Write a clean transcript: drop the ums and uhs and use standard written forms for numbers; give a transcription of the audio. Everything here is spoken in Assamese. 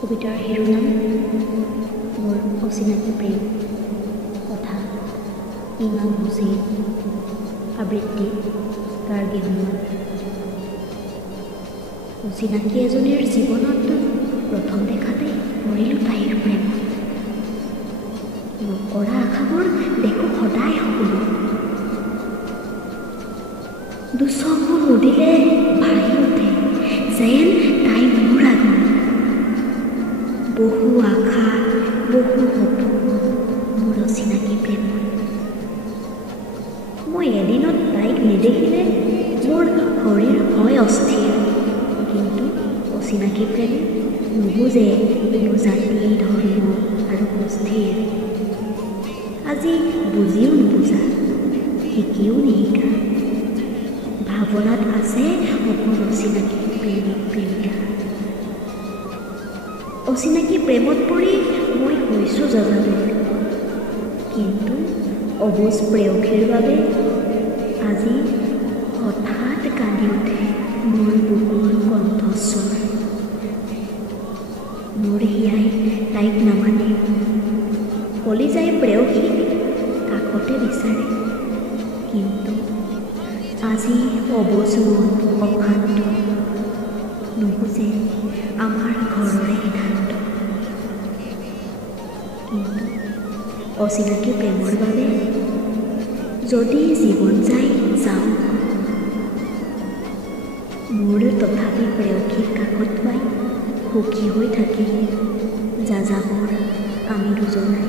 কবিতাৰ শিৰোনাম মোৰ অচিনাকি প্ৰেম কথা ইমাম হুছেইন আবৃত্তি গাৰ্গী হনুমান। অচিনাকি এজনীৰ জীৱনত প্ৰথম দেখাতে পৰিলোঁ তাইৰ প্ৰেমত। নকৰা আশাবোৰ দেখোঁ সদায় সপোন, দুচকু মুদিলে ভাহি উঠে যেন তাই মোৰ আগত। বহু আশা বহু সপোন মোৰ অচিনাকি প্ৰেমত। মই এদিনত তাইক নেদেখিলে মোৰ শৰীৰ হয় অস্থিৰ, কিন্তু অচিনাকি প্ৰেমে নুবুজে কোনো জাতি ধৰ্ম আৰু গোষ্ঠীৰ। আজি বুজিও নুবুজা শিকিও নিশিকা ভাৱনাত আছে অকল অচিনাকি প্ৰেমিক প্ৰেমিকা। অচিনাকি প্ৰেমত পৰি মই হৈছোঁ যাযাবৰ, কিন্তু অবুজ প্ৰেয়সীৰ বাবে আজি হঠাৎ কান্দি উঠে মোৰ বুকুৰ কণ্ঠস্বৰ। মোৰ হিয়াই তাইক নামানে, কলিজাই প্ৰেয়সীক কাষতে বিচাৰে, কিন্তু আজি অবুজ মন অশান্ত, নুবুজে আমাৰ ঘৰৰে সিদ্ধান্ত। কিন্তু অচিনাকি প্ৰেমৰ বাবে যদি জীৱন যায় যাওঁ, মোৰ তথাপি প্ৰেয়সীক কাষত পাই সুখী হৈ থাকিম যাযাবৰ আমি দুজনাই।